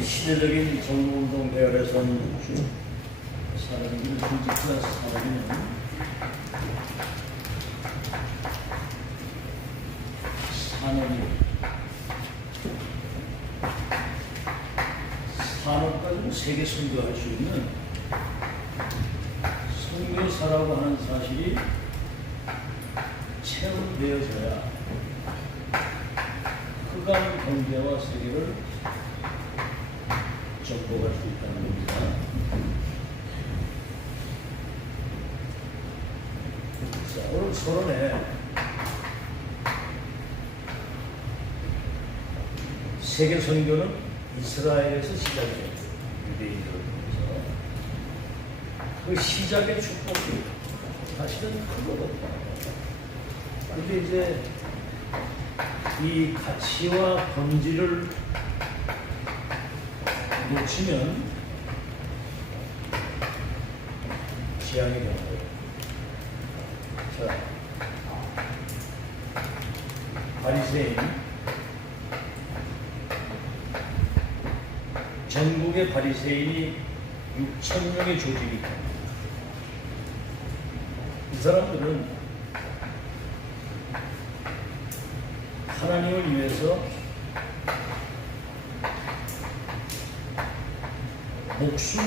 이 시대적인 정부운동 대열에서 사람들을 군집사 사람은 산업 가지고 세계 선교할 수 있는 선교사라고 하는 사실이 체험되어져야 흑암 경제와 세계를 정복할 수 있다는 겁니다. 자, 오늘 서론에 세계 선교는 이스라엘에서 시작돼요. 유대인들을 통해서. 그 시작의 축복이 사실은 크거든요. 근데 이제 이 가치와 본질을 놓치면 지향이 되는 거예요. 자, 바리새인 전국의 바리새인이 6,000명의 조직이 있다. 이 사람들은 하나님을 위해서 목숨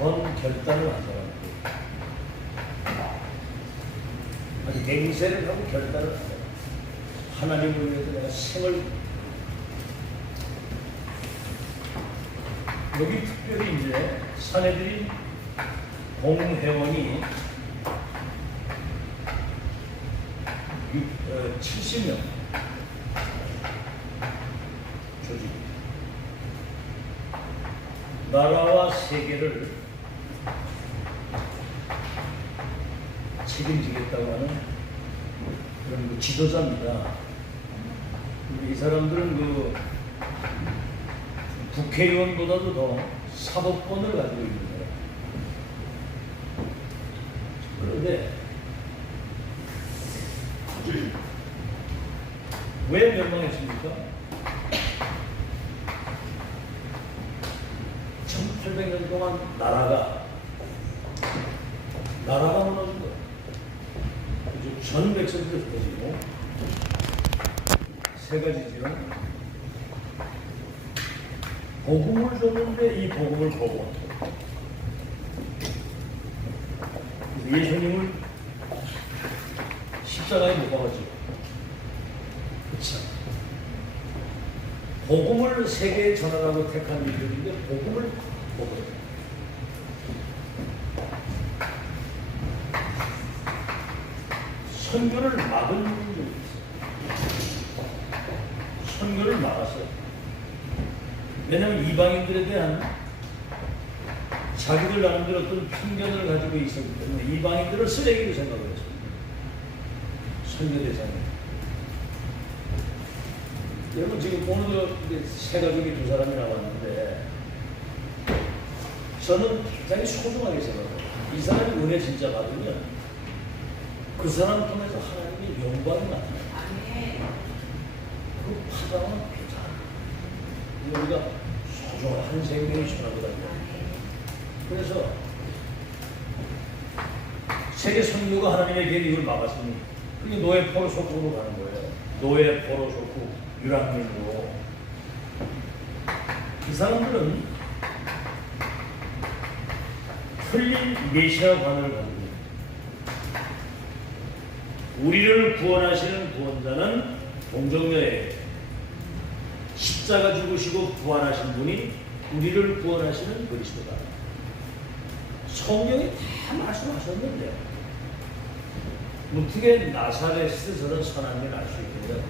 건 결단을 한 사람들. 아니 맹세를 하고 결단을 한 사람. 하나님을 위해서 내가 생을 여기 특별히 이제 사내들인 공회원이 70명 조직. 나라와 세계를 책임지겠다고 하는 그런 지도자입니다. 이 사람들은 그 국회의원보다도 더 사법권을 가지고 있는 거예요. 그런데 왜 멸망했습니까? 1800년 동안 나라가 무너진 거예요. 전 백성들이 터지고 세 가지죠. 복음을 줬는데 이 복음을 보고 예수님을 십자가에 못 박았죠. 그렇죠. 복음을 세계에 전하라고 택한 이들인데 복음을 먹어요. 선교를 막은 적이 있어요. 선교를 막았어요. 왜냐하면 이방인들에 대한 자기들 나름대로 어떤 편견을 가지고 있었기 때문에 이방인들을 쓰레기로 생각을 했습니다. 선교 대상이. 여러분 지금 오늘 세 가족이 두 사람이 나왔는데 저는 굉장히 소중하게 생각해요. 이 사람이 은혜 진짜 받으면 그 사람 통해서 하나님의 영광이 나타나요. 그 파장은 괜찮아요. 우리가 소중한 한 생명이 전하거든요. 그래서 세계 선교가 하나님의 계획을 막았으니 그게 노예 포로 속국으로 가는 거예요. 노예 포로 속국 유랑민으로. 이 사람들은 틀린 메시아관을 가지고 우리를 구원하시는 구원자는 동정녀예요. 십자가 죽으시고 부활하신 분이 우리를 구원하시는 그리스도다. 성경이 다 말씀하셨는데 어떻게 나사렛에서 저런 선한 일 알 수 있겠냐?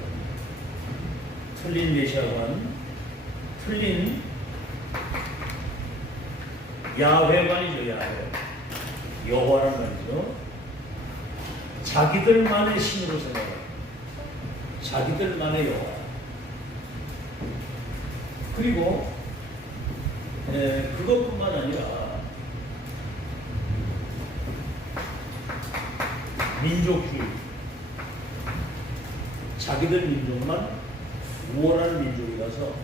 틀린 메시아관, 틀린 야훼관이죠. 야훼. 여호와란 말이죠. 자기들만의 신으로 생각해요. 자기들만의 여호와. 그리고 그것뿐만 아니라 민족주의. 자기들 민족만 우월한 민족이라서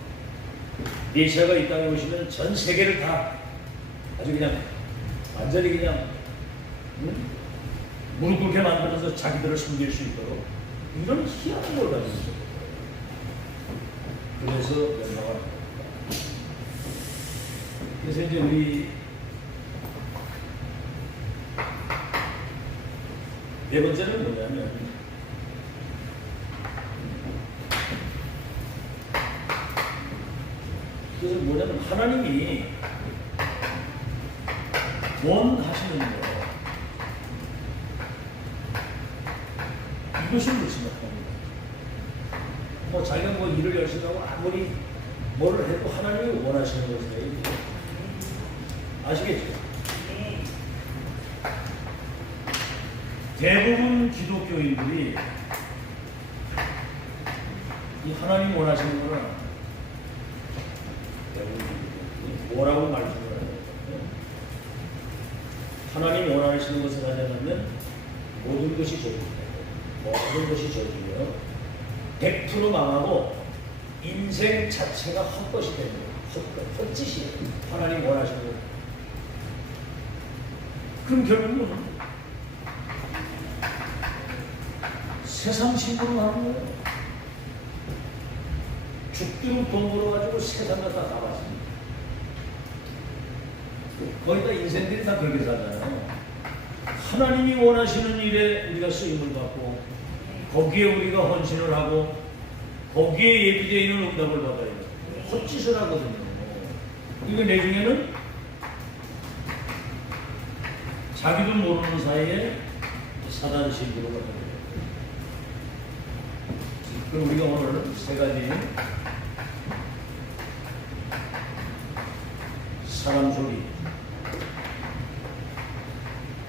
메시아가 이 땅에 오시면 전 세계를 다 아주 그냥 완전히 그냥 무릎 꿇게 만들어서 자기들을 숨길 수 있도록 이런 희한한 걸 가지고 있어요. 그래서 멸망을 합니다. 그래서 이제 우리 네 번째는 뭐냐면 그래서 뭐냐면 하나님이 원하시는 거 이것을 묻지 못합니다. 뭐 자기가 뭐 일을 열심히 하고 아무리 뭐를 해도 하나님이 원하시는 것을 해야지. 아시겠죠? 대부분 기독교인들이 이 하나님 원하시는 거는 뭐라고 말씀을 하냐면 하나님 원하시는 것을 하려면 모든 것이 저주입니다. 모든 것이 저주며 100% 망하고 인생 자체가 헛것이 되는 거예요. 헛짓이에요. 하나님 원하시는 거. 그럼 결국은 세상 신분을 하는 거예요. 죽도록 돈 벌어가지고 세상을 다 잡았습니다. 거의 다 인생들이 다 그렇게 살잖아요. 하나님이 원하시는 일에 우리가 쓰임을 받고 거기에 우리가 헌신을 하고 거기에 예비되어 있는 응답을 받아야 돼요. 헛짓을 하거든요. 이거 내중에는 자기도 모르는 사이에 사단 신부로 받아야 돼요. 그럼 우리가 오늘 세 가지 사람 소리,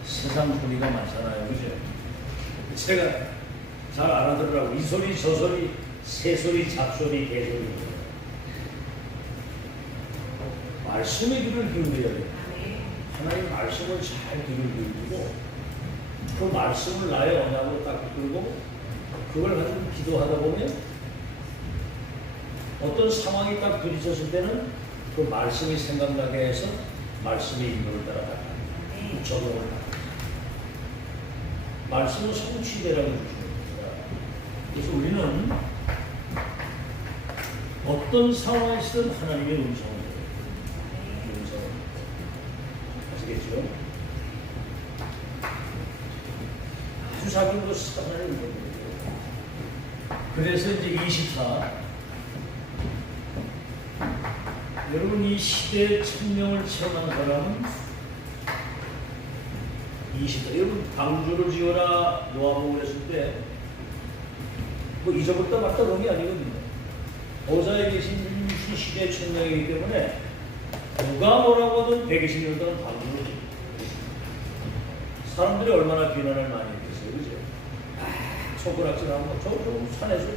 세상 소리가 많잖아요. 그죠? 제가 잘 알아들으라고. 이 소리, 저 소리, 새소리, 잡소리, 개소리. 말씀에 귀를 기울여야 돼요. 하나님 말씀을 잘 귀를 기울이고 그 말씀을 나의 언약으로 딱 이끌고 그걸 가지고 기도하다 보면 어떤 상황이 딱 부딪혔을 때는 그 말씀이 생각나게 해서 말씀의 인도를 따라가다 적용을 합니다. 말씀은 성취되라고 주십니다. 그래서 우리는 어떤 상황에서든 하나님의 음성을 들어요. 음성을. 아시겠죠? 아주 작은 것이 하나님의 음성을. 그래서 이제 24 여러분 이 시대의 천명을 체험한 사람은 20대 여러분 방주를 지어라 노아복을 했을 때 뭐 잊어버렸다 맞다 그런 게 아니거든요. 보좌에 계신 이 시대의 천명이기 때문에 누가 뭐라고 하든 120년 동안 방주를 지어 사람들이 얼마나 비난을 많이 했겠어요. 그죠? 손가락질하고 저 산에서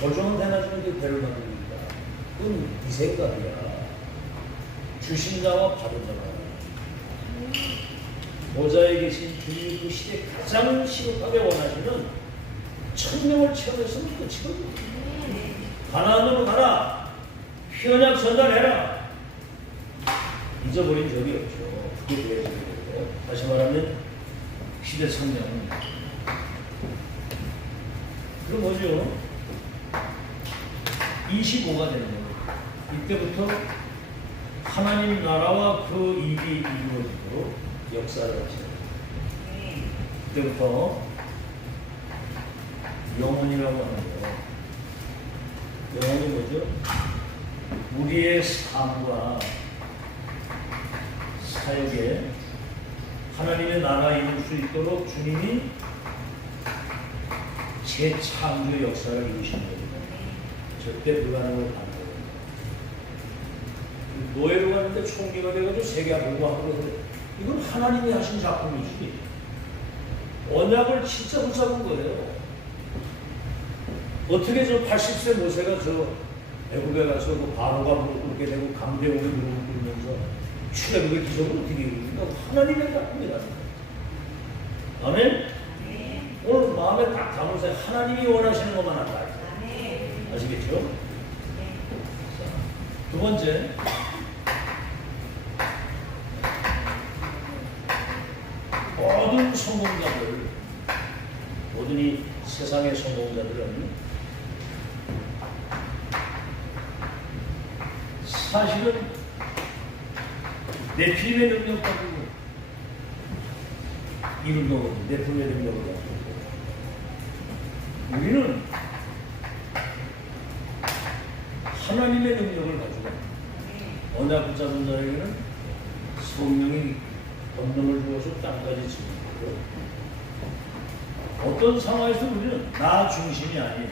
멀쩡한 대낮에 배를 만듭니다. 그건 이 생각이야. 주신 자와 받은 자가 모자에 계신 주님 그 시대에 가장 시급하게 원하시는 천명을 체험했으면 끝이거든요. 가나안으로 가라. 현약 전달해라. 잊어버린 적이 없죠. 그게 되어야 되고 다시 말하면 시대 천명은 그럼 뭐죠? 25가 되는 거예요. 이때부터 하나님 나라와 그 일이 이루어지도록 역사를 하시는 거예요. 이때부터 영혼이라고 하는 거예요. 영혼이 뭐죠? 우리의 삶과 사역에 하나님의 나라에 이룰 수 있도록 주님이 재창조의 역사를 이루시는 겁니다. 절대 불가능을 하는 거예요. 노예로 갔는데 총리가 돼가지고 세계 공부하는 거예요. 이건 하나님이 하신 작품이지. 언약을 진짜 붙잡은 거예요. 어떻게 저 80세 모세가 저 애굽에 가서 그 바로가 무릎 꿇게 되고 강대국이 무릎 꿇으면서 출애굽의 기적을 어떻게 이루는가? 하나님의 작품이라는 거예요. 아멘? 오늘 마음에 딱 담으세요. 하나님이 원하시는 것만 한다. 아시겠죠? 자, 두 번째, 모든 성공자들, 모든 이 세상의 성공자들은 사실은 네피림의 능력 가지고 이룬 거거든요. 네피림의 능력을 가지고. 우리는 하나님의 능력을 가지고 언약 붙잡은 자에게는 성령이 권능을 주어서 땅까지 지는 거고, 어떤 상황에서 우리는 나 중심이 아닌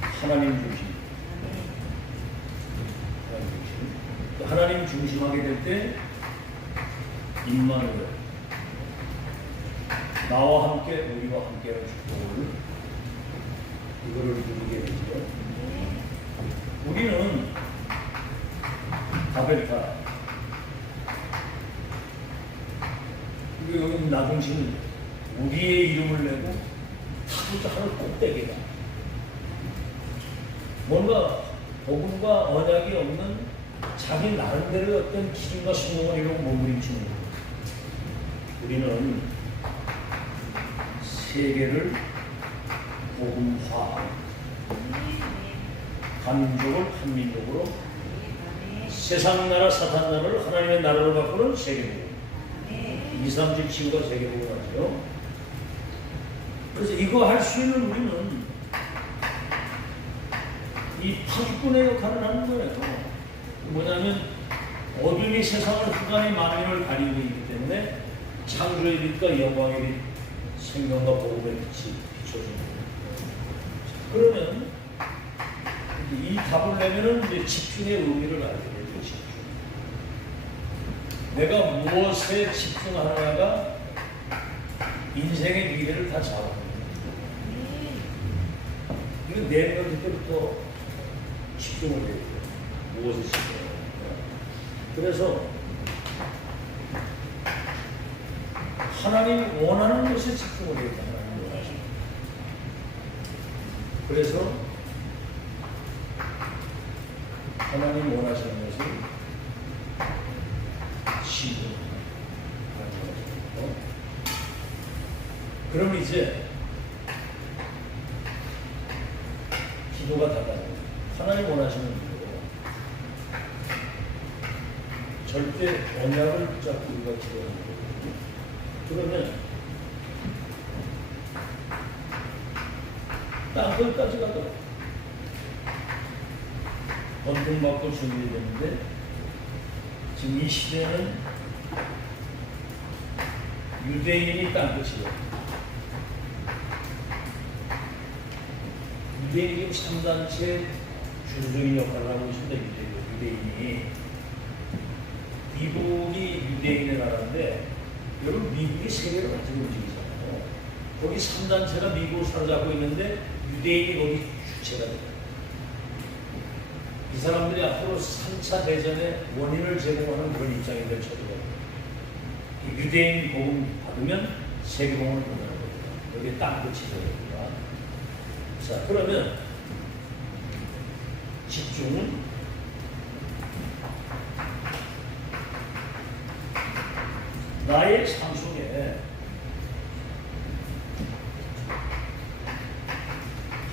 하나님 중심, 하나님 중심하게 될 때 임마누엘, 나와 함께 우리와 함께하는 축복을 이거를 누리게 되죠. 우리는 가벨타, 여기 나 중심은 우리의 이름을 내고 타고자 하는 꼭대기다. 뭔가 복음과 언약이 없는 자기 나름대로의 어떤 기준과 성공을 이루고 몸부림치는 거예요. 우리는 세계를 복음화, 한민족을 한민족으로, 세상 나라 사탄 나라를 하나님의 나라로 바꾸는 세계복음. 2, 3, 7 치유가 세계복음 하죠. 그래서 이거 할 수 있는 우리는 이 파수꾼의 역할을 하는 거예요. 뭐냐면 어둠이 세상을 흑암의 만민을 가리고 있기 때문에 창조의 빛과 영광의 빛, 생명과 복음의 빛이 비춰주는 거예요. 그러면 이 답을 내면은 이제 집중의 의미를 알게 되죠. 집중. 내가 무엇에 집중하느냐가 인생의 미래를 다 잡아가는 거예요. 이거 내면 때부터 집중을 해야 돼요. 무엇에 집중해요. 그래서 하나님이 원하는 것에 집중을 해야 돼요. 하나님이 원하시는. 그래서 하나님이 원하시는 것을 집중하는 거예요. 그럼 이제 기도가 다가요. 하나님 원하시는 기도. 절대 언약을 붙잡고 우리가 기도하는 거거든요. 그러면 땅끝까지 가도 건통받고 준비되는데, 지금 이 시대는 유대인이 땅끝이에요. 유대인이 지금 3단체 주도적인 역할을 하고 있습니다. 유대인이. 미국이 유대인의 나라인데, 여러분 미국이 세계를 어떻게 움직이잖아요. 거기 3단체가 미국을 사로잡고 있는데 유대인이 거기 주체가 돼요. 이 사람들이 앞으로 3차 대전의 원인을 제공하는 그런 입장이 될 처지가 돼요. 유대인 복음 받으면 세계복음을 받는 겁니다. 여기에 땅끝이 되어야 됩니다. 자, 그러면 집중은 나의 삶 속에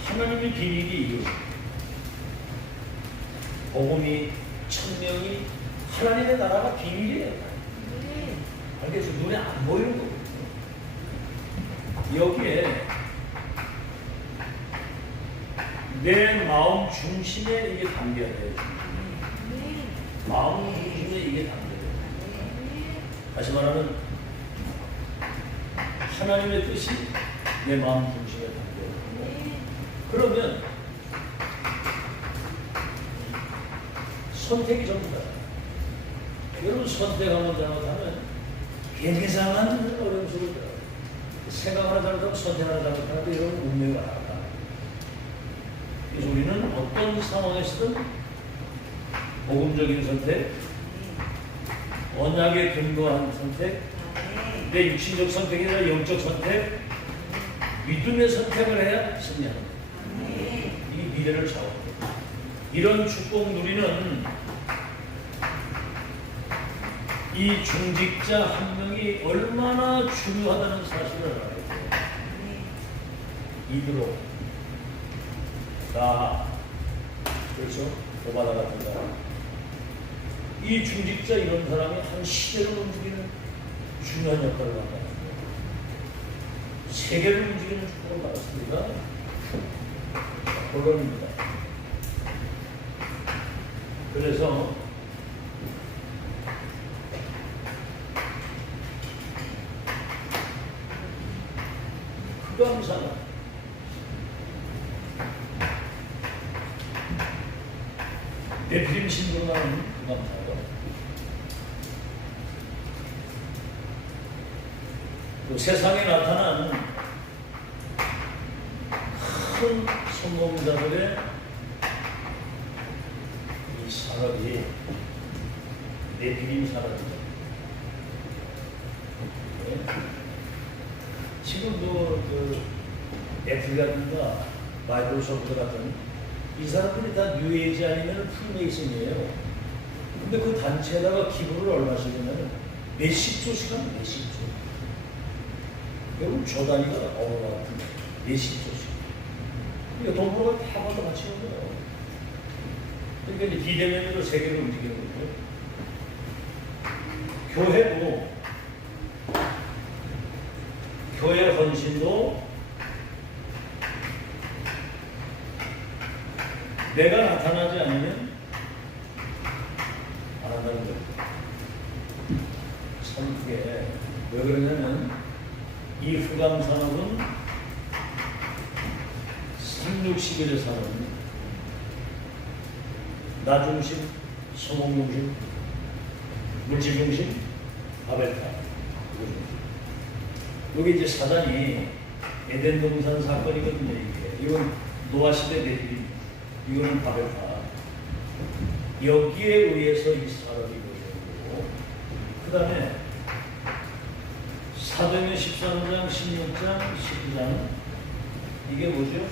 하나님의 비밀이 이루어집니다. 복음이, 천명이, 하나님의 나라가 비밀이에요. 알겠죠? 눈에 안 보이는 거거든요. 여기에 내 마음 중심에 이게 담겨야 돼요. 마음 중심에 이게 담겨야 돼요. 다시 말하면 하나님의 뜻이 내 마음 중심에 담겨야 되고, 그러면 선택이 전부다. 여러분 선택하면 잘못하면 굉장한 어려움 속에 들어가요. 생각 하나 잘못하면 선택 하나 잘못하면 이런 운명이 나간다. 그래서 우리는 어떤 상황에서든 복음적인 선택, 언약에 근거한 선택, 내 육신적 선택이 아니라 영적 선택, 믿음의 선택을 해야 승리하는 거예요. 이 미래를 잡아야 돼요. 이런 축복 누리는 이 중직자 한 명이 얼마나 중요하다는 사실을 알아야 돼요. 이드로 나 그렇죠? 오바다 같은 사람 이 중직자 이런 사람이 한 시대를 움직이는 중요한 역할을 한다. 세계를 움직이는 축복을 받았습니다. 본론입니다. 그래서 흑암사는 네피림 신부로 나오는 흑암사요. 그 세상에 나타난 큰 성공자들의 이 산업이 네피림 산업입니다. 네. 지금도 그 애플이라든가 마이크로소프트 같은 이 사람들이 다 뉴에이지 아니면 풀메이슨이에요. 근데 그 단체에다가 기부를 얼마씩 하면 몇십조씩 하면 몇십조. 결국 저 단위가 어느 것 같은데 몇십조씩. 그러니까 돈 벌어가 다 받아 같이 오는 거예요. 그러니까 이제 비대면으로 세계를 움직이는 거죠. 교회도 교회 헌신도 내가 나타나지 않으면 안 한다는 거예요. 참 그게 왜 그러냐면 이 흑암 산업은 360일을 사는 나 중심, 성공 중심, 물질 중심, 바벨탑 여기 이제 사단이 에덴 동산 사건이거든요. 이건 노아 시대 내리 이거는 바벨탑. 여기에 의해서 이 산업이 보이고, 그 다음에 사도행전 13장, 16장, 19장 이게 뭐죠?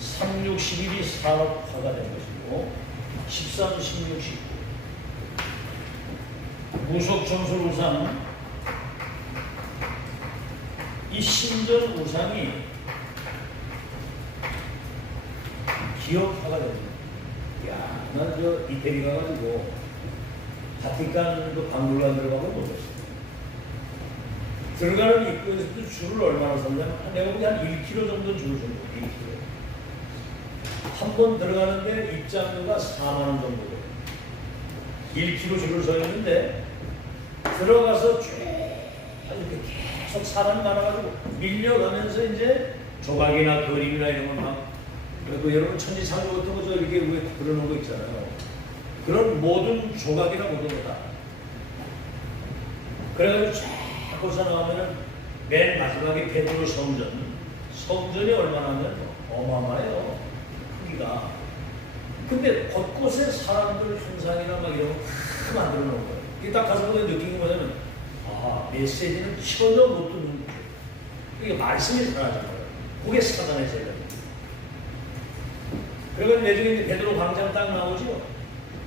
361이 산업화가 된 것이고 13, 16, 19 무속 전설 우상 이 신전 우상이 기업화가 됩니다. 야, 난 저 이태리 가가지고 바티칸 그 박물관 들어가고 못했어. 들어가는 입구에서도 줄을 얼마나 섰냐면 내가 보기 한 1km 정도 줄을 선 거예요. 1km. 한 번 들어가는데 입장료가 4만 원 정도 돼요. 1km 줄을 서 있는데 들어가서 쭉 이렇게 계속 사람이 많아가지고 밀려가면서 이제 조각이나 그림이나 이런 걸 막 그리고 여러분 천지창조 같은 거 이렇게 왜 그려놓은 거 있잖아요. 그런 모든 조각이나 모든 거다. 그래가지고 쫙 거기서 나오면은 맨 마지막에 베드로 성전. 성전이 얼마나 하면 어마어마해요. 크기가. 근데 곳곳에 사람들 형상이나 막 이런 거 다 만들어 놓은 거예요. 이게 딱 가서 느낀 게 뭐냐면, 아, 메시지는 전혀 못 듣는 거죠. 이게 말씀이 사라진 거예요. 그게 사단의 재료입니다. 그리고 나중에 베드로 광장 딱 나오죠.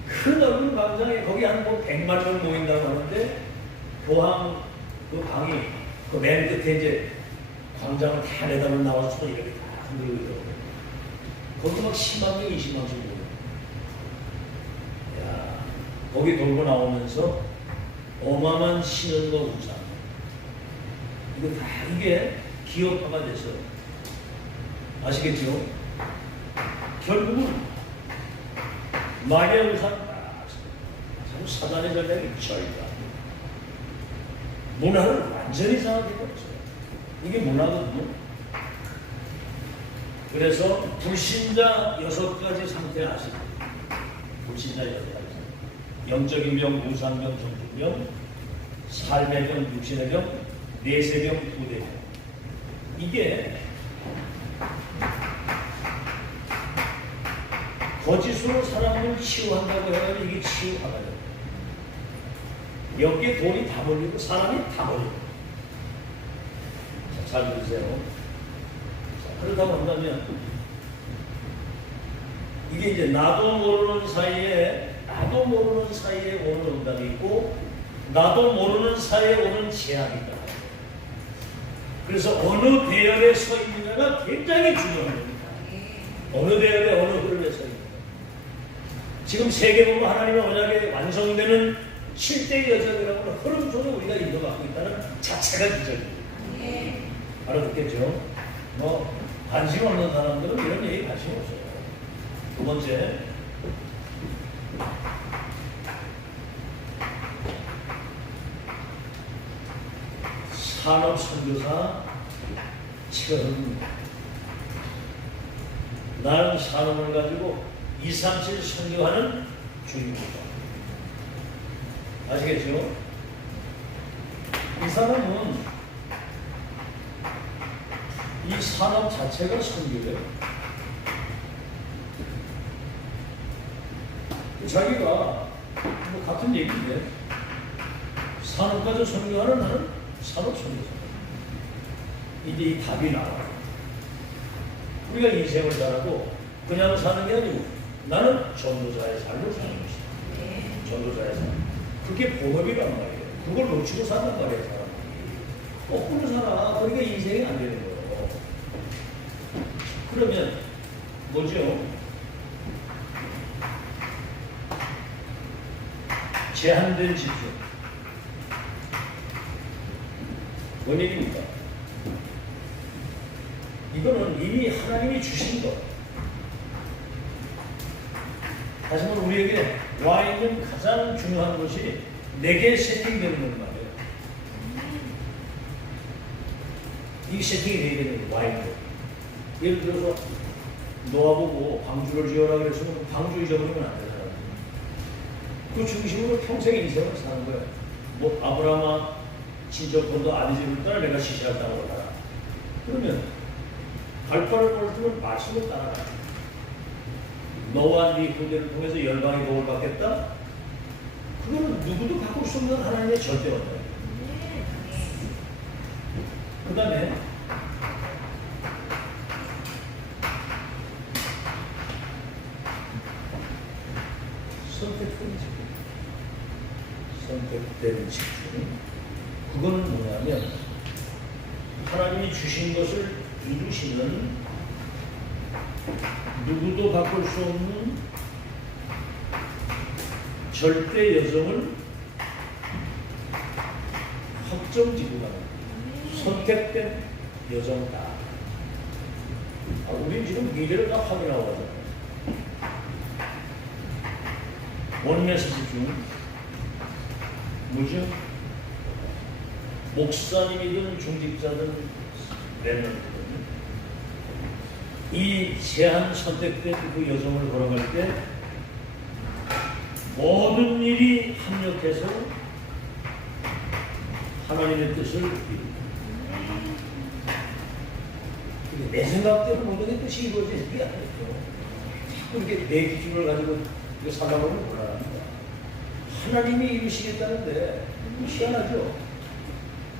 큰 넓은 광장에 거기 한 뭐 100만 명 모인다고 하는데 교황 그 방이 그 맨 끝에 이제 광장을 다 내다보면 나와서 손 이렇게 다 흔들고 있더라고요. 거기 막 10만 명, 20만 명 모여요. 야, 거기 돌고 나오면서 어마어마한 신원과 우상. 이거 다 이게 기업화가 돼서 아시겠죠? 결국은 마리아 우상 참 사단의 전략이 절다. 문화를 완전히 장악해버렸어요. 이게 문화거든요. 그래서 불신자 6가지 상태 아시죠? 불신자 6가지. 영적인 병, 우상병, 정신병, 삶의 병, 육신의 병, 내세병, 부대병. 이게 거짓으로 사람을 치유한다고 해가지고 이게 치유화가 돼요. 여기에 돈이 다 몰리고 사람이 다 몰리고. 자, 잘 들으세요. 자, 그러다 본다면 이게 이제 나도 모르는 사이에 오는 응답이 있고 나도 모르는 사이에 오는 제약이 있다. 그래서 어느 대열에 서 있느냐가 굉장히 중요한 겁니다. 어느 대열에 어느 흐름에 서 있느냐. 지금 세계보고 하나님의 언약에 완성되는 7대 여정이라고 하는 흐름 속에 우리가 인도받고 있다는 자체가 기적입니다. 알아듣겠죠? 관심 없는 사람들은 이런 얘기 관심 없어요. 두 번째, 산업 선교사 체험입니다. 나는 산업을 가지고 237 선교하는 주인공이다. 아시겠죠? 이 사람은 이 산업 자체가 선교예요. 자기가 뭐 같은 얘기인데 산업까지 선교하는 나는 산업 선교사. 이제 이 답이 나와요. 우리가 인생을 살아도 그냥 사는 게 아니고 나는 전도자의 삶을 사는 것이다. 전도자의 삶. 그게 본업이란 말이에요. 그걸 놓치고 산단 말이에요. 사람이. 거꾸로 살아. 그러니까 인생이 안 되는 거예요. 그러면 뭐죠? 제한된 집중. 뭔 얘기입니까? 이거는 이미 하나님이 주신 것. 다시 말해 우리에게 와 있는 가장 중요한 것이 내게 세팅되는 건 말이에요. 이 세팅이 되게 되는 거예요. 와 있는 것. 예를 들어서 놓아보고 방주를 지어라 그랬으면 방주 잊어버리면 안 되잖아요. 그 중심으로 평생 인생을 사는 거예요. 뭐 아브라함아 친척들도 아니 집을 떠나 내가 시시할 땅으로 가라. 그러면 갈 바를 꼴등은 말씀을 따라가. 너와 네 후대를 통해서 열방의 복을 받겠다. 그거는 누구도 바꿀 수 없는 하나님의 절대 원칙이에요. 그 다음에 선택된 집중. 그거는 뭐냐면 하나님이 주신 것을 이루시는 누구도 바꿀 수 없는 절대 여정을 확정지고 가는 선택된 여정이다. 우리는 지금 미래를 다 확인하고 가잖아요. 원메시지 중 뭐죠? 목사님이든 중직자든 랩런트든 이 제한 선택된 그 여정을 걸어갈 때 모든 일이 합력해서 하나님의 뜻을 이루고 내 생각대로 모든 게 뜻이 이루어지는 게 아니죠. 자꾸 이렇게 내 기준을 가지고 살라고 하면 곤란합니다. 하나님이 이루시겠다는데 희한하죠.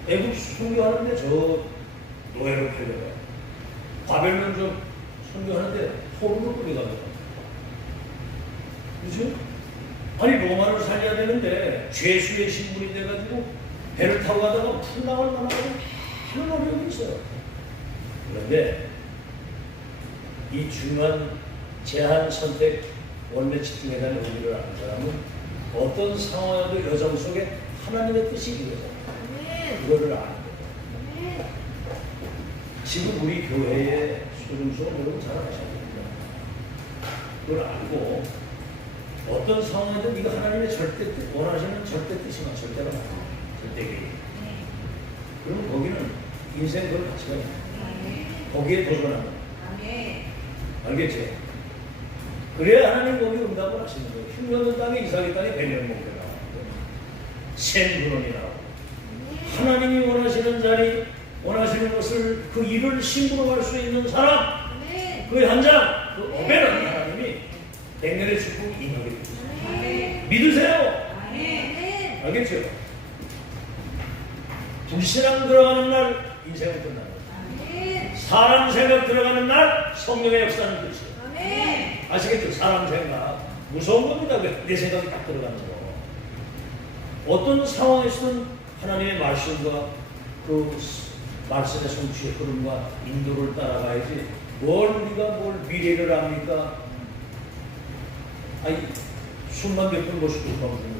애국 선교하는데 저 노예로 팔려가요. 바벨론 좀 선교하는데 포로로 끌려가요. 그렇죠? 아니 로마를 살려야 되는데 죄수의 신분이 돼가지고 배를 타고 가다가 풀나갈 만하고 많은 어려움이 있어요. 그런데 이 중요한 제한 선택 원래 집중에 대한 의미를 아는 사람은 어떤 상황에도 여정 속에 하나님의 뜻이 이루어져요. 그거를 아는 거예요. 지금 우리 교회의 소중수가 여러분 잘 아셔야 됩니다. 그걸 알고 어떤 상황에도 네가 하나님의 절대 뜻, 원하시는 절대 뜻이만 절대가 맞아요. 절대 계획. 그러면 거기는 인생 그걸 가치가 있는 거기에 도전하는 알겠죠? 그래야 하나님 거기 응답을 하시는 거예요. 흉년은 땅에 이삭의 땅에 배년 목표가 샘 근원이 나오고 하나님이 원하시는 자리 원하시는 것을 그 일을 심부름할 수 있는 사람 그 현장 그 오베는 하나님이 백년의 축복이 임하게 됩니다. 믿으세요. 알겠죠? 불신앙 들어가는 날 인생은 끝납니다. 사람 생각 들어가는 날 성령의 역사는 끝이에요. 아시겠죠? 사람 생각 무서운 겁니다. 내 생각이 딱 들어가는 거. 어떤 상황에서는 하나님의 말씀과 그 말씀의 성취의 흐름과 인도를 따라가야지 뭘 우리가 뭘 미래를 합니까? 아니 숨만 몇 번 모시고 겸손해야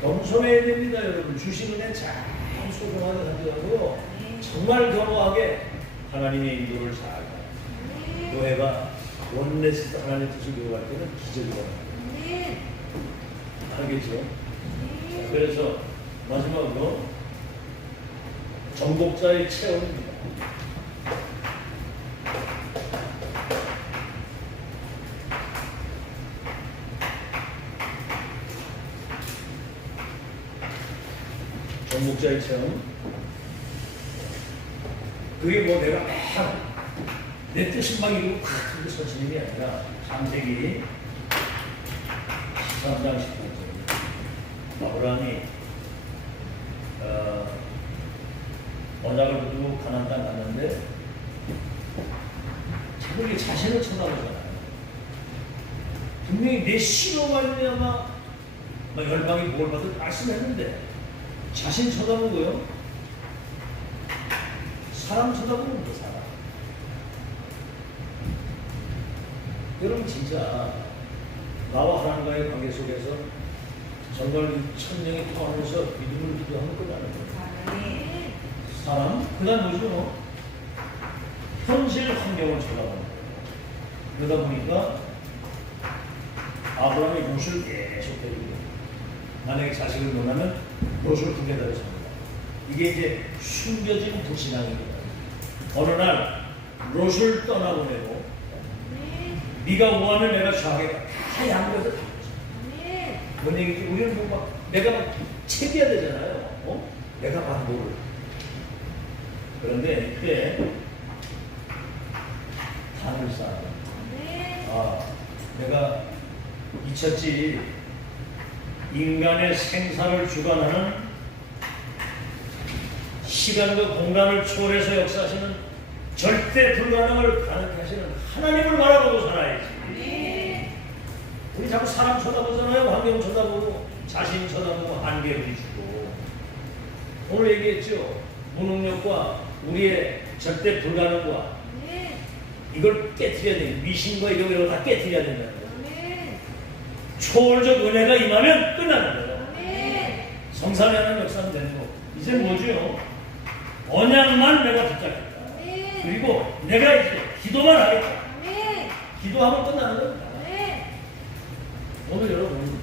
겸손해야 됩니다. 여러분 주신 은혜 잘 소중하게 가져가고요. 정말 겸허하게 하나님의 인도를 잘 가요. 교회가 원내에서 하나님의 뜻을 이루어갈 때는 기적이 일어납니다. 알겠죠? 자, 그래서 마지막으로 정복자의 체험입니다. 정복자의 체험. 그게 뭐 내가 내 뜻을 막 이루고 팍 그렇게 서시는 게 아니라 창세기 13장 19절 아브라함이 언약을 두고 가나안 땅 갔는데 자기 자신을 쳐다보잖아요. 분명히 내 씨로 말미암아 열방이 복을 받을 말씀했는데 자신 쳐다보고요. 사람 쳐다보는 거 사람. 여러분 진짜 나와 하나님과의 관계 속에서 정말 천명이 통하면서 믿음을 기도하면 끝나는 거예요. 사람? 그 다음 뭐죠? 현실 환경을 쳐다보는 거예요. 그러다 보니까 아브라함이 롯을 계속 데리고 만약에 자식을 논하면 롯을 두 개다리 삽니다. 이게 이제 숨겨진 불신앙입니다. 어느 날 롯을 떠나보내고 네가 원하면 내가 좌하겠다. 다 양보해서 다 보자. 뭔 얘기지? 우리는 뭐 내가 막 채비해야 되잖아요. 내가 반복을. 그런데 이때 단을 쌓아. 내가 잊혔지. 인간의 생사를 주관하는 시간과 공간을 초월해서 역사하시는 절대 불가능을 가능케 하시는 하나님을 바라보고 살아야지. 우리 자꾸 사람 쳐다보잖아요. 환경 쳐다보고 자신 쳐다보고 한계를 주고. 오늘 얘기했죠. 무능력과 우리의 절대 불가능과 이걸 깨트려야 돼. 미신과 이런 걸 다 깨트려야 된다는 거예요. 초월적 은혜가 임하면 끝나는 거예요. 성삼위 하나님 역사는 되는 거. 이제 뭐죠? 언약만 내가 붙잡겠다. 그리고 내가 이제 기도만 하겠다. 기도하면 끝나는 겁니다. 오늘 여러분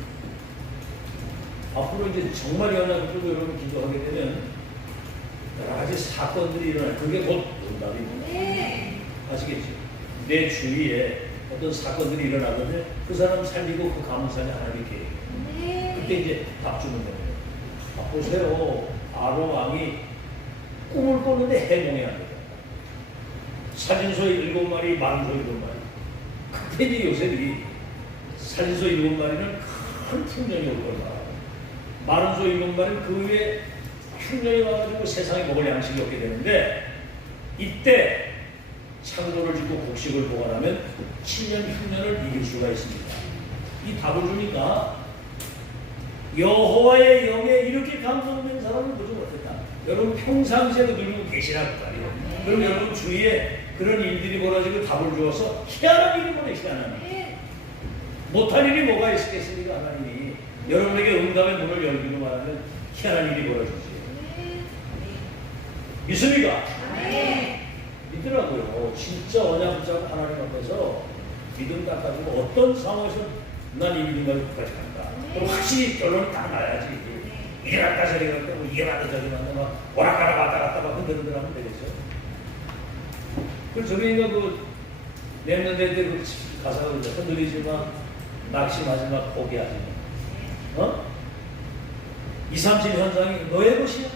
앞으로 이제 정말 언약을 두고 여러분 기도하게 되면 여러 가지 사건들이 일어나요. 그게 곧 응답입니다. 아시겠죠? 내 주위에 어떤 사건들이 일어나는데 그 사람 살리고 그 가문산에 하나님이 계획. 그때 이제 답 주는 거예요. 보세요. 아로 왕이 꿈을 꿨는데 해몽해야 합니다. 살인소 7마리, 마른소 7마리. 그때 이제 요셉이 살인소 7마리는 큰 풍년이 올 거다. 마른소 7마리는 그 위에 흉년이 와가지고 세상에 먹을 양식이 없게 되는데 이때 창고를 짓고 곡식을 보관하면 7년 흉년을 이길 수가 있습니다. 이 답을 주니까 여호와의 영에 이렇게 감동된 사람을 보지 못했다. 여러분 평상시에도 누리고 계시라고 말이에요. 그럼 여러분 주위에 그런 일들이 벌어지고 답을 주어서 희한한 일이 보내시지 하나님. 못할 일이 뭐가 있겠습니까? 하나님이 여러분에게 응답의 문을 열기로 말하면 희한한 일이 벌어지지. 믿습니까? 믿더라고요. 진짜 언약 붙잡고 하나님 앞에서 믿음 딱 가지고 어떤 상황에서 난 이 믿음 가지고 끝까지 간다. 그럼 확실히 결론이 딱 나야지. 이리 갔다 저리 갔다 이게 맞다 저리 맞다 막 오락가락 왔다 갔다 막 흔들흔들 하면 되겠죠. 그럼 저기가 그 내년대 때 그 가사가 흔들리지만 낙심하지 마 포기하지 마. 2, 3, 7 현상이 너의 것이야.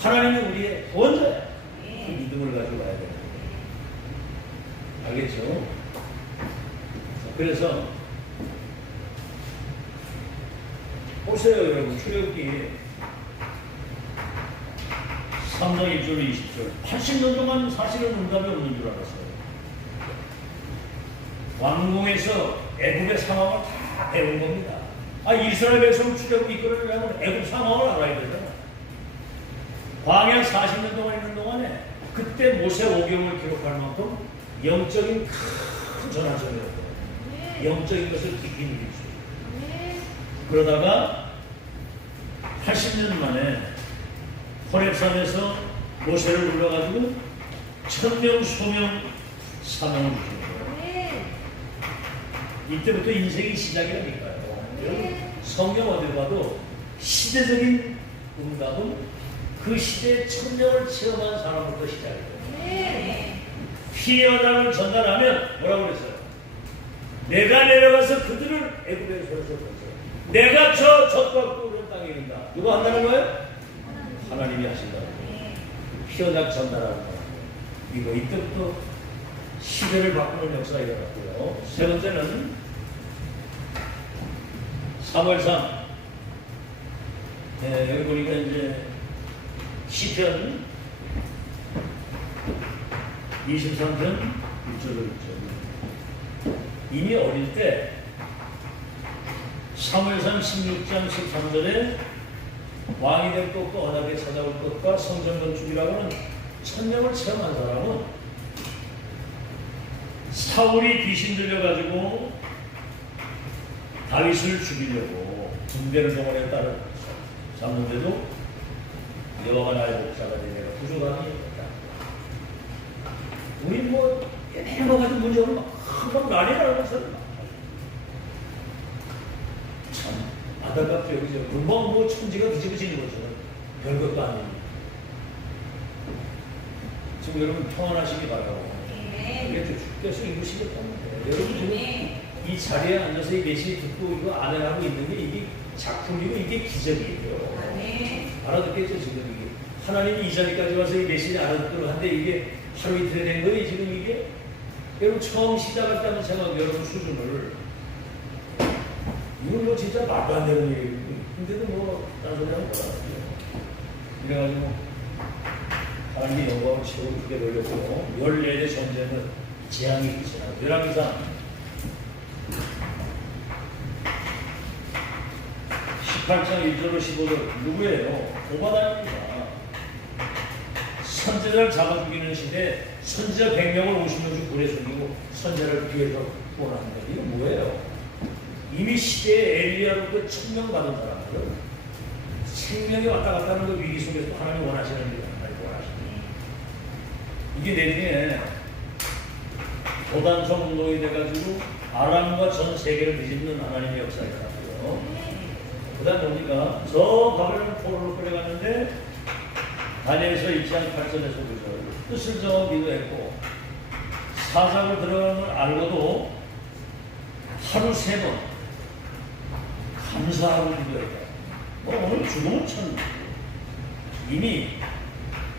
하나님은 우리의 구원자야. 그 믿음을 가지고 가야 돼요. 알겠죠? 그래서 보세요 여러분. 출애굽기 3장 1절 20절 80년 동안 사실은 응답이 없는 줄 알았어요. 왕궁에서 애굽의 상황을 다 배운 겁니다. 이스라엘 백성을 출애굽 이끌어내려면 애굽 상황을 알아야 되잖아. 광야 40년 동안 있는 동안에 그때 모세 오경을 기록할 만큼 영적인 큰 전환점이었거든요. 영적인 것을 깊이 누릴 수 있어요. 그러다가 80년 만에 호렙산에서 모세를 불러가지고 천명, 소명, 사명을 주신 거예요. 이때부터 인생이 시작이라니까요. 성경 어딜 봐도 시대적인 응답은 그 시대의 천명을 체험한 사람부터 시작이에요. 피어나를 전달하면 뭐라고 그랬어요? 내가 내려가서 그들을 애굽에서 버렸어요. 내가 저 젖과 꿀을 땅에 이른다. 누가 한다는 거예요? 하나님이 하신다는 거예요. 피어나 전달하는 거예요. 이거 이때부터 시대를 바꾸는 역사가 일어났고요. 세 번째는 3월상. 여기 보니까 이제 시편 23편 1절을 있죠. 이미 어릴 때 3월상 16장 13절에 왕이 될 것과 언약에 찾아올 것과 성전 건축이라고 하는 천명을 체험한 사람은 사울이 귀신 들려가지고 다윗을 죽이려고 군대를 동원해 따라 잡는데도 여호와가 나의 목자가 되내가 부족함이 없다. 우리 옛날에 가지고 문제 없는 금방 난리 나는 것은 참 안타깝죠. 그죠? 금방 천지가 뒤집어지는 것은 별것도 아닙니다. 지금 여러분 평안하시기 바라고. 이게 주께서 이루시기 때문에 여러분 지금 이 자리에 앉아서 이 메시지 듣고 이거 안해하고 있는 게 이게 작품이고 이게 기적이에요. 알아듣겠죠? 지금 이게 하나님이 이 자리까지 와서 이 메시지 알아듣도록 한데 이게 하루 이틀에 된 거예요. 지금 이게 여러분 처음 시작할 때 한번 생각하고 여러분 수준을 이건 진짜 말도 안 되는 일이고 근데도 딴 소리 하면 뭐라고요. 이래가지고 하나님이 영광을 채우고 크게 돌렸고 14대 전쟁은 재앙이 끝이 나고 열왕기상 18장 1절로 15절 누구예요? 오바다입니다. 선제자를 잡아 죽이는 시대에 선제자 100명을 50명씩 불에 숨기고 선제자를 뒤에서 구원하는 거예요. 이거 뭐예요? 이미 시대에 엘리야로부터 1000명 받은 사람들 생명이 왔다 갔다 하는 그 위기 속에서 하나님 원하시는 일을 하나님 원하시는 이게 내중에 도단성 운동이 돼가지고 아람과 전 세계를 뒤집는 하나님의 역사가 있고요. 그 다음 뭡니까? 저 바벨론 포로로 끌려갔는데 다니엘서 1장 8절에서 9절 뜻을 정하기도 했고 사자로 들어가는 걸 알고도 하루 3번 감사하고 기도했다. 오늘 죽으면 천 이미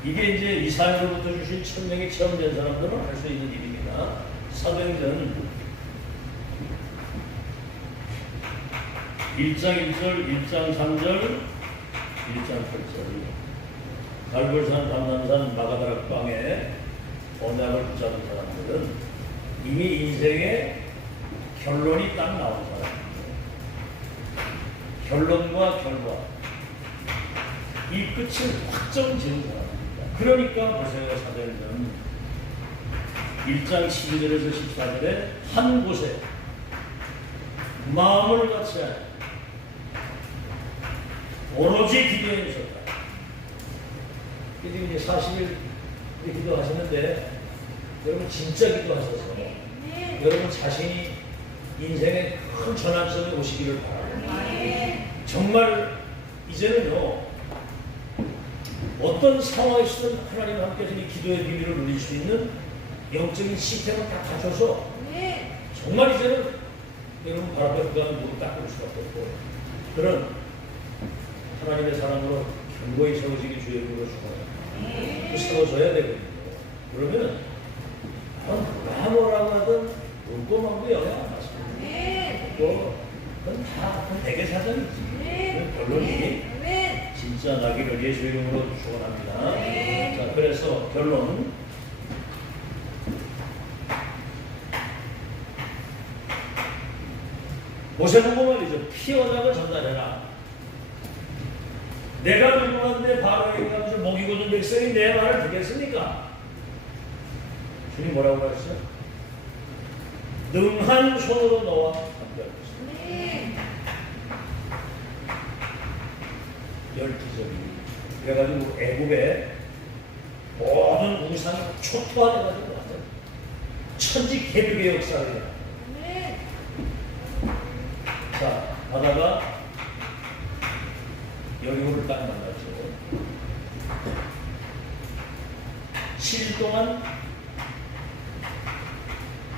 이게 이제 이사야로부터 주신 1000명이 체험된 사람들은 할 수 있는 일입니다. 사도행전 1장 1절, 1장 3절, 1장 8절 갈골산, 감남산, 마가다락 방에 언약을 붙잡은 사람들은 이미 인생의 결론이 딱 나온 사람입니다. 결론과 결과 이 끝을 확정 지은 사람입니다. 그러니까 보세요. 사도행전 1장 12절에서 14절에 한 곳에 마음을 같이 오로지 기도에 있었다. 이제 40일 기도하셨는데 여러분 진짜 기도하셔서 여러분 자신이 인생의 큰 전환점에 오시기를 바랍니다. 정말 이제는요 어떤 상황에서든 하나님과 함께해서 이 기도의 비밀을 누릴 수 있는 영적인 시스템을 다 갖춰서 정말 이제는 여러분 발 앞에 그가는 무릎 닦을 수밖에 없고 그런 하나님의 사랑으로 견고히 세워지기 주의 이름으로 축원합니다. 또 세워져야 되거든요. 그러면 누가 뭐라고 하든 물고 먹고 영향 안 받습니다. 그건 다 대개 사정이지. 결론이 진짜 나기를 예수 이름으로 축원합니다. 자, 그래서 결론. 모세는 말이죠. 피 언약을 전달해라. 내가 누구한테 바로에게 가서 먹이고 준 백성이 내 말을 듣겠습니까? 주님 뭐라고 하셨어요? 능한 손으로 너와 함께 하겠습니다. 열기적이 그래가지고 애굽에 모든 우상이 초토화돼가지고 완전 천지 개벽의 역사를. 자, 바다가 여리고를 딱 만났죠. 7일 동안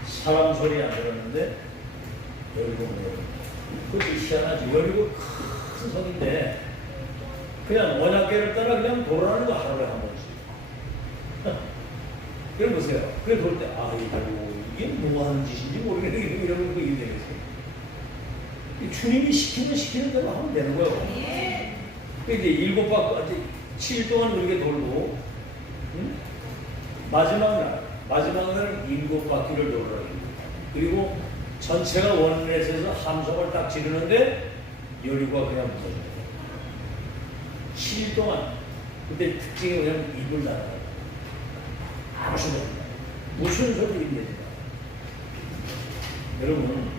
사람 소리 안 들었는데 여리고 그것도 희한하지. 여리고 큰 성인데 그냥 언약궤를 따라 그냥 돌아가는 거 하루에 한 번씩. 그럼 보세요. 그래 돌 때 아이고 이게 뭐 하는 짓인지 모르겠는데 이러면 그 일이 되겠어요. 주님이 시키는 대로 하면 되는 거예요. 이제 7일 동안 우리가 돌고, 응? 마지막 날 7바퀴를 돌아라. 그리고 전체가 원넷에서 함성을 딱 지르는데 여리고가 그냥 무너져요. 7일 동안. 그때 특징이 그냥 입을 닫아요. 아무 소리 없다. 무슨 소리인지. 여러분,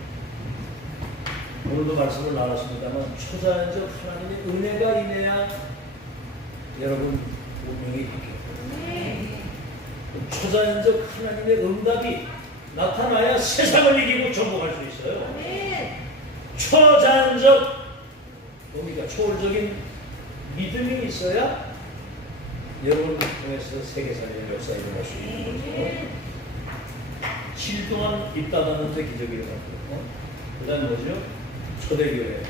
오늘도 말씀을 나눴습니다만 초자연적 하나님의 은혜가 임해야 여러분 운명이 바뀌어요. 초자연적 하나님의 응답이 나타나야 세상을 이기고 정복할 수 있어요. 초자연적 뭡니까? 초월적인 믿음이 있어야 여러분 통해서 세계사의 역사에 일어날 수 있는 거죠. 7일 동안 입 닫았는데 기적이 일어났고, 그 다음 뭐죠? 초대교회.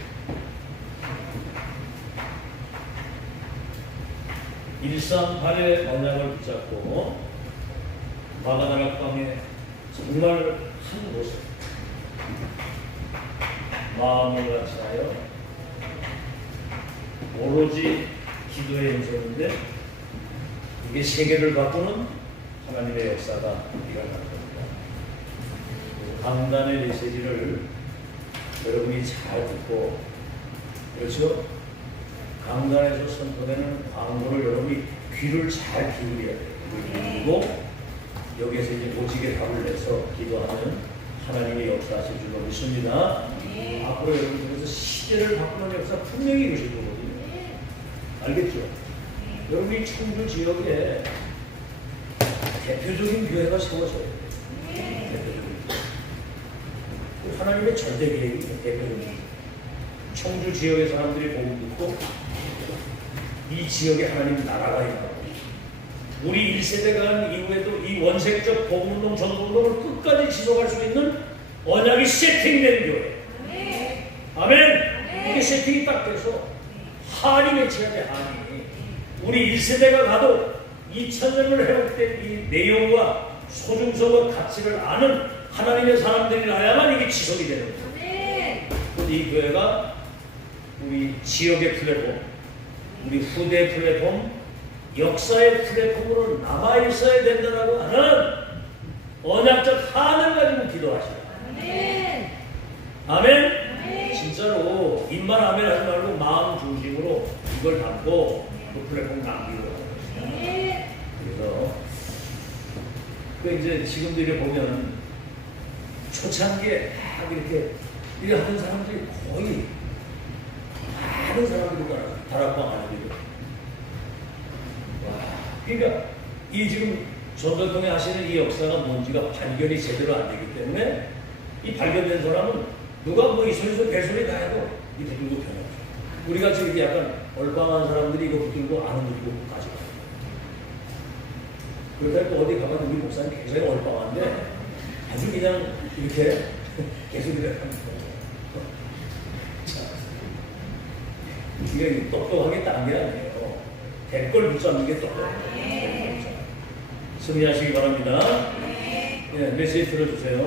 일상발의 언약을 붙잡고 마가다락방에 정말 한 곳에 마음을 같이하여 오로지 기도에 힘썼는데 이게 세계를 바꾸는 하나님의 역사가 일어날 겁니다. 강단의 메시지를 여러분이 잘 듣고, 그렇죠? 강단에서 선포되는 광고를 여러분이 귀를 잘 기울여야 돼요. 그리고 여기에서 이제 오직의 답을 내서 기도하면 하나님의 역사하실 줄로 믿습니다. 앞으로 여러분들께서 시대를 바꾸는 역사 분명히 이루실 거거든요. 알겠죠? 여러분이 청주 지역에 대표적인 교회가 세워져야 돼요. 대표적인 하나님의 절대 계획이 대표적인 청주 지역의 사람들이 복음 듣고 이 지역에 하나님 나라가 있다고, 우리 1세대가 한 이후에도 이 원색적 복음운동 전도운동을 끝까지 지속할 수 있는 언약이 세팅된 교회. 아멘. 이게 세팅이 딱 돼서 한이 맺혀야 돼. 한이. 우리 1세대가 가도 2000년을 회복된 이 내용과 소중성과 가치를 아는 하나님의 사람들이라야만 이게 지속이 되는 거예요. 이 교회가 우리 지역의 플랫폼, 우리 후대 플랫폼, 역사의 플랫폼으로 남아있어야 된다고 하는 언약적 한을 가지고 기도하시라. 아멘. 아멘. 진짜로 입만 아멘 하지 말고 마음 중심으로 이걸 담고 그 플랫폼 남기고 하는 것입니다. 그래서 그 이제 지금도 이렇게 보면 초창기에 막 이렇게 하는 사람들이 거의 많은 사람들이 다락방 안에 들고. 그러니까 이 지금 전도통에 하시는 이 역사가 뭔지가 발견이 제대로 안 되기 때문에 이 발견된 사람은 누가 뭐 이 소리서 배소리 다 해도 이 붙들고 변하죠. 우리가 지금 약간 얼빵한 사람들이 이거 붙들고 안 붙들고 가져가요. 그렇다고 또 어디 가면 우리 목사님 굉장히 얼빵한데 아주 그냥 이렇게 계속 이렇게 하는 거예요. 이게 똑똑하게 따는 게 아니에요. 댓글 붙잡는 게 똑똑해요. 승리하시기 바랍니다. 네, 메시지 들어주세요.